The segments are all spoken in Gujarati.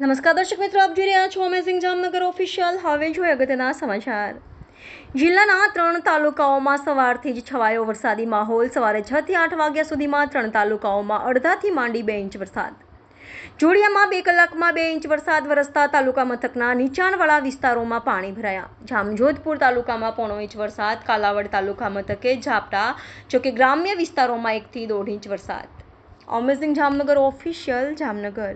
નમસ્કાર દર્શક મિત્રો, આપ જોઈ રહ્યા છો અમેઝિંગ જામનગર ઓફિશિયલ હવે જોઈએ અગત્યના સમાચાર. જિલ્લાના ત્રણ તાલુકાઓમાં સવારથી જ છવાયો વરસાદી માહોલ. સવારે છ થી આઠ વાગ્યા સુધીમાં ત્રણ તાલુકાઓમાં અડધાથી માંડી બે ઇંચ વરસાદ. જોડિયામાં બે કલાકમાં બે ઇંચ વરસાદ વરસતા તાલુકા મથકના નીચાણવાળા વિસ્તારોમાં પાણી ભરાયા. જામજોધપુર તાલુકામાં પોણો ઇંચ વરસાદ. કાલાવડ તાલુકા મથકે ઝાપટા, જોકે ગ્રામ્ય વિસ્તારોમાં એકથી દોઢ ઇંચ વરસાદ. Amazing Jamnagar official Jamnagar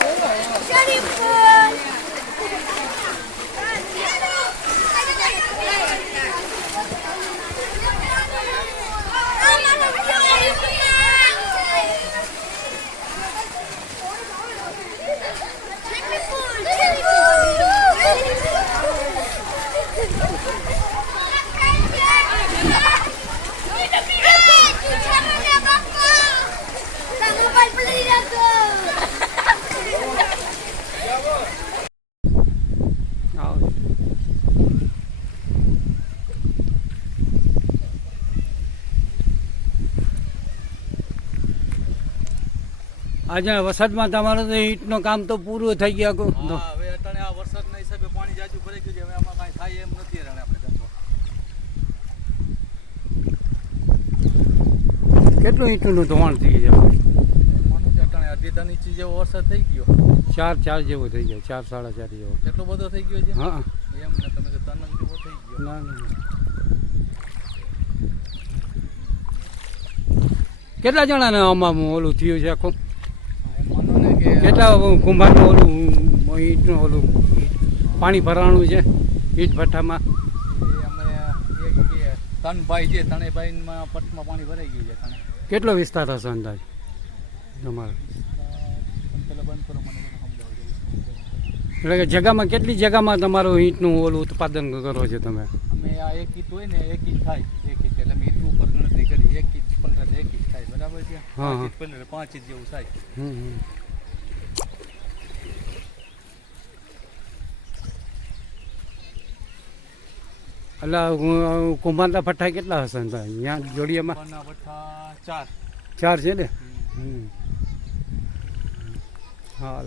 mobile આજે વરસાદમાં તમારું તો ઈંટનું કામ તો પૂરું થઈ ગયા કો- હવે અટાણે આ વરસાદના હિસાબે પાણી જાજુ ભરાઈ ગયું છે. હવે આમાં કાંઈ થાય એમ નથી અટાણે આપણે ધંધો. કેટલું ઈંટનું ધોવાણ થઈ ગયું કે અટાણે અઢી ત્રણ ઇંચ જેવો વરસાદ થઈ ગયો. ચાર ચાર જેવો થઈ ગયો ચાર સાડા ચાર જેવો. કેટલો બધો થઈ ગયો છે? હા. એમ ને તમે ત્રણ જેવો થઈ ગયો. ના ના. કેટલા જણાને આમાં ઓલું થયું છે આખું? કેટલા કુંભારનું ઓલું ઈંટનું ઓલું, પાણી ભરાણું છે, ઈંટ ભઠ્ઠામાં. ત્રણ ભાઈ છે ત્રણેય ભાઈમાં પટમાં પાણી ભરાઈ ગયું છે કેટલો વિસ્તાર હશે અંદાજ? તમારો? એટલે કે જગામાં, કેટલી જગામાં તમારું ઈંટનું ઓલું ઉત્પાદન કરો છો તમે? અમે આ એક ઈટ હોય ને એક ઈટ થાય એક ઈટ એટલે અમે ઈટ ઉપર ગણતરી કરી એક ઈટ પંદર એક ઈટ થાય બરાબર છે પાંચ. ઈંટ પાંચ ઈંટ જેવું થાય એટલે કુંભારના ભઠ્ઠા કેટલા હશે? અહીંયા જોડિયામાં? ચાર. ચાર છે ને? હા.